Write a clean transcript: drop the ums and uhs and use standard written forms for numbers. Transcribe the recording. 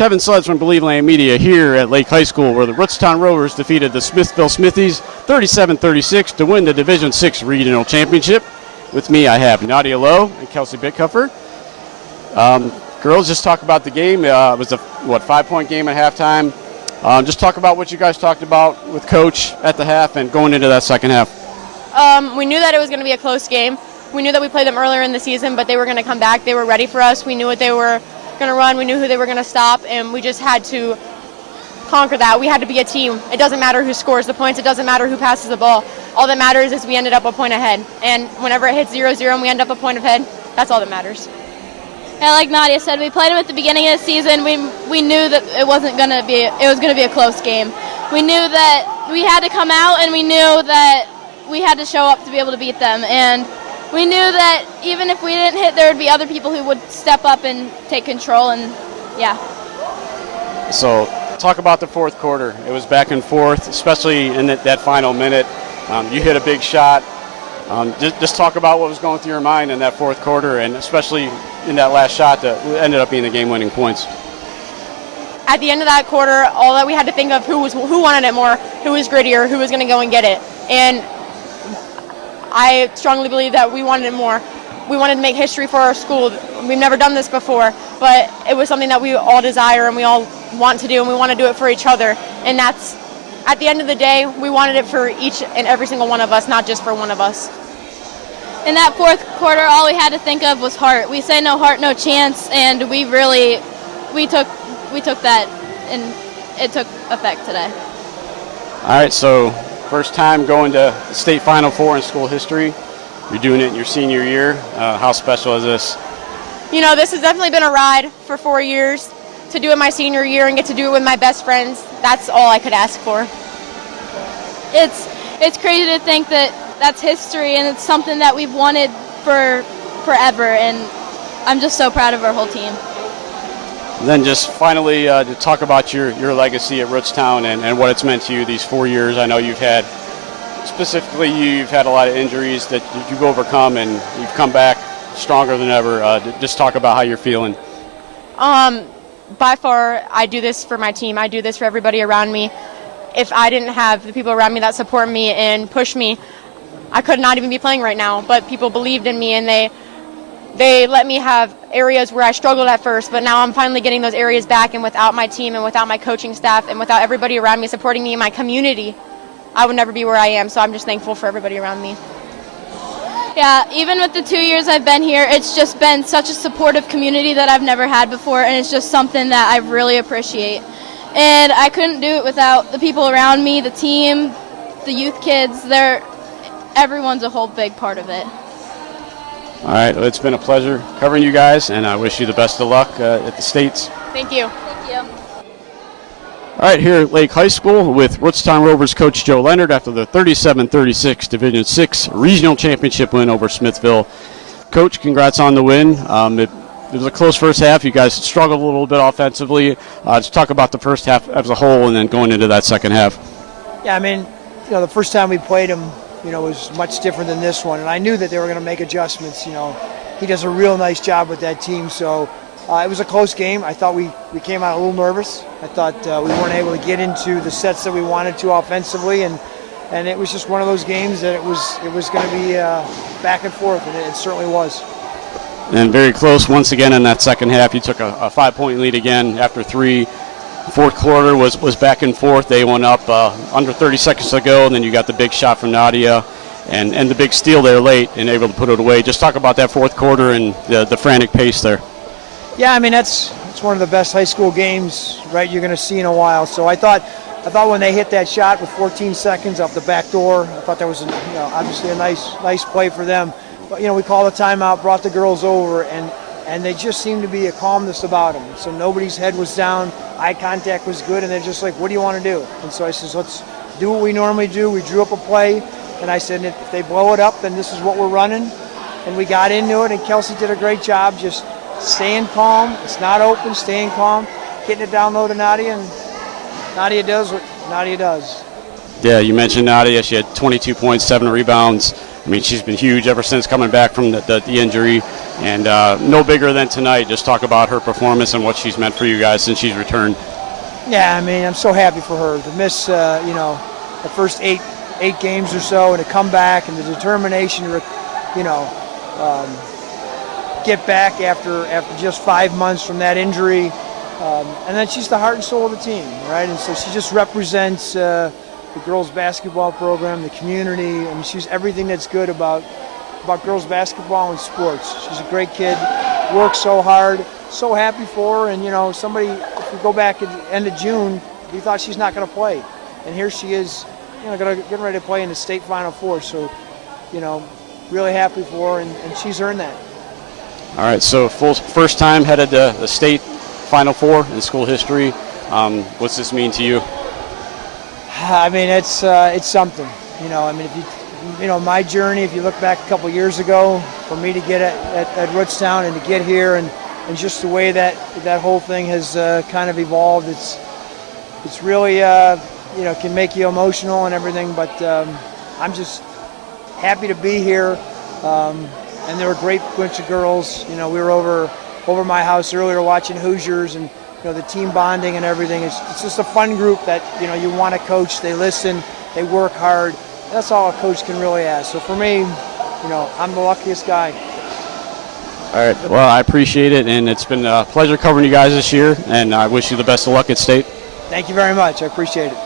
Kevin Sledge from BelieveLand Media here at Lake High School, where the Rootstown Rovers defeated the Smithville Smithies 37-36 to win the Division VI Regional Championship. With me, I have Nadia, Lough, and Kelsey Bittecuffer. Girls, just talk about the game. It was a 5-point game at halftime. Just talk about what you guys talked about with Coach at the half and going into that second half. We knew that it was going to be a close game. We knew that we played them earlier in the season, but they were going to come back. They were ready for us. We knew what they were going to run. We knew who they were going to stop, and we just had to conquer that. We had to be a team. It doesn't matter who scores the points. It doesn't matter who passes the ball. All that matters is we ended up a point ahead. And whenever it hits 0-0 and we end up a point ahead, that's all that matters. Yeah, like Nadia said, we played them at the beginning of the season. We knew that it was going to be a close game. We knew that we had to come out, and we knew that we had to show up to be able to beat them. And we knew that even if we didn't hit, there would be other people who would step up and take control, and yeah. So talk about the fourth quarter. It was back and forth, especially in that final minute. You hit a big shot. Just talk about what was going through your mind in that fourth quarter, and especially in that last shot that ended up being the game-winning points. At the end of that quarter, all that we had to think of who wanted it more, who was grittier, who was going to go and get it. And I strongly believe that we wanted it more. We wanted to make history for our school. We've never done this before, but it was something that we all desire and we all want to do, and we want to do it for each other. And that's, at the end of the day, we wanted it for each and every single one of us, not just for one of us. In that fourth quarter, all we had to think of was heart. We say no heart, no chance, and we took that, and it took effect today. All right, so first time going to state Final Four in school history. You're doing it in your senior year. How special is this? You know, this has definitely been a ride for 4 years. To do it my senior year and get to do it with my best friends, that's all I could ask for. It's crazy to think that that's history, and it's something that we've wanted for forever, and I'm just so proud of our whole team. And then just finally to talk about your legacy at Rootstown and what it's meant to you these 4 years. I know you've had a lot of injuries that you've overcome, and you've come back stronger than ever. Just talk about how you're feeling. By far, I do this for my team. I do this for everybody around me. If I didn't have the people around me that support me and push me, I could not even be playing right now. But people believed in me, and they let me have areas where I struggled at first, but now I'm finally getting those areas back, and without my team and without my coaching staff and without everybody around me supporting me in my community, I would never be where I am. So I'm just thankful for everybody around me. Yeah, even with the 2 years I've been here, it's just been such a supportive community that I've never had before, and it's just something that I really appreciate. And I couldn't do it without the people around me, the team, the youth kids. Everyone's a whole big part of it. All right, well, it's been a pleasure covering you guys, and I wish you the best of luck at the States. Thank you. Thank you. All right, here at Lake High School with Rootstown Rovers coach Joe Leonard after the 37-36 Division VI Regional Championship win over Smithville. Coach, congrats on the win. It was a close first half. You guys struggled a little bit offensively. Just talk about the first half as a whole and then going into that second half. Yeah, I mean, the first time we played him, was much different than this one. And I knew that they were going to make adjustments. He does a real nice job with that team. So it was a close game. I thought we came out a little nervous. I thought we weren't able to get into the sets that we wanted to offensively. And it was just one of those games that it was going to be back and forth, and it certainly was. And very close once again in that second half. You took a 5-point lead again after 3. Fourth quarter was back and forth. They went up under 30 seconds to go, and then you got the big shot from Nadia. and the big steal there late and able to put it away. Just talk about that fourth quarter and the frantic pace there. Yeah, I mean that's one of the best high school games, right, you're going to see in a while. So I thought when they hit that shot with 14 seconds off the back door, I thought that was obviously a nice play for them. But we called a timeout, brought the girls over, and they just seemed to be a calmness about them. So nobody's head was down, eye contact was good, and they're just like, what do you want to do? And so I said, let's do what we normally do. We drew up a play, and I said, if they blow it up, then this is what we're running. And we got into it, and Kelsey did a great job just staying calm. It's not open, staying calm, getting it down low to Nadia, and Nadia does what Nadia does. Yeah, you mentioned Nadia. She had 22 points, 7 rebounds. I mean, she's been huge ever since coming back from the injury, and no bigger than tonight. Just talk about her performance and what she's meant for you guys since she's returned. Yeah, I mean, I'm so happy for her to miss, the first eight games or so, and to come back and the determination to, get back after just 5 months from that injury, and then she's the heart and soul of the team, right? And so she just represents the girls basketball program, the community. I mean, she's everything that's good about girls basketball and sports. She's a great kid, works so hard, so happy for her. And somebody, if we go back at the end of June, we thought she's not going to play, and here she is, getting ready to play in the state Final Four. So, really happy for her, and she's earned that. All right, so first time headed to the state Final Four in school history. What's this mean to you? I mean, it's something. I mean, if you, my journey, if you look back a couple years ago, for me to get at Rootstown and to get here, and just the way that whole thing has kind of evolved, it's really, can make you emotional and everything. But I'm just happy to be here. And they were a great bunch of girls. We were over my house earlier watching Hoosiers, and the team bonding and everything. It's just a fun group that you want to coach. They listen, they work hard. That's all a coach can really ask. So for me, I'm the luckiest guy. All right. Well, I appreciate it, and it's been a pleasure covering you guys this year. And I wish you the best of luck at state. Thank you very much. I appreciate it.